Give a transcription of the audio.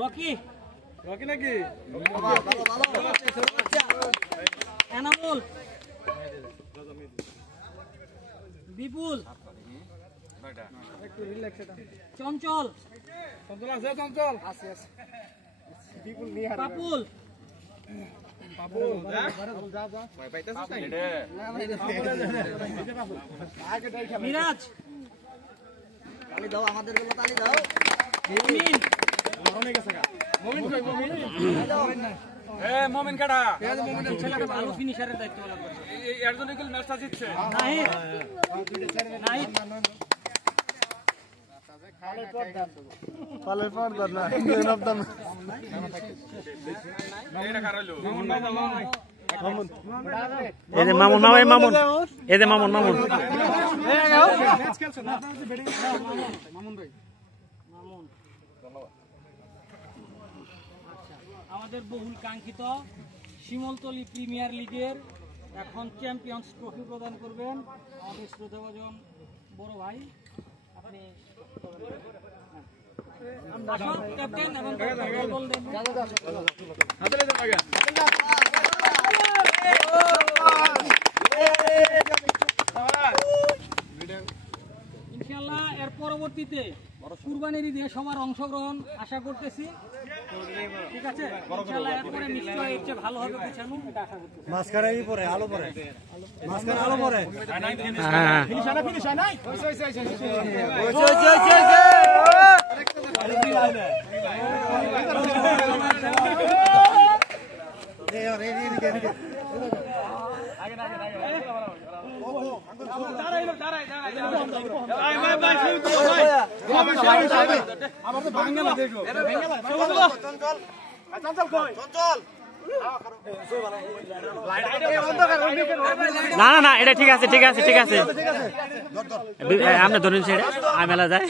Rocky Rocky নাকি এনামুল বিপুল চঞ্চল চঞ্চল আছে চঞ্চল আছে আছে বিপুল নিয়ে পাপুল পাপুল যা যা ভাই পাইতাছিস না মিরাজ তালি দাও আমাদের গুলো তালি দাও মুমিন মরনে গেছে গা মুমিন কই মুমিন এ মুমিন কাটা এ মুমিনের ছেলেটা ভালো ফিনিশারের দায়িত্ব পালন করছে এর জন্য কি ম্যাচটা জিতছে নাহিদ নাহিদ পালে পড় দাও না মেন অফ দম এটা কারালো মামুন এই যে মামুন মামুন এই যে মামুন মামুন ম্যাচ খেলছে না মামুন ভাই মামুন আমাদের বহুল কাঙ্ক্ষিত শিমলতলী প্রিমিয়ার লিগের এখন চ্যাম্পিয়ন্স ট্রফি প্রদান করবেন আমাদের শ্রদ্ধাভাজন বড় ভাই আপনি ক্যাপ্টেন এবং বল দেন ইনশাআল্লাহ এর পরবর্তীতে কুরবানির ঈদে সবার অংশগ্রহণ আশা করতেছি। ঠিক আছে, ইনশাআল্লাহ এরপরে নিশ্চয়ই এর চেয়ে ভালো হবে গোছানো, এটা আশা করতেছি। মাঝখানেই পরে আলো পরে মাঝখানে আলো পরে ফিনিশ হয় না ফিনিশ হয় নাই না না না এটা ঠিক আছে ঠিক আছে ঠিক আছে আমরা ধরুন সেটা আমেলা যায়।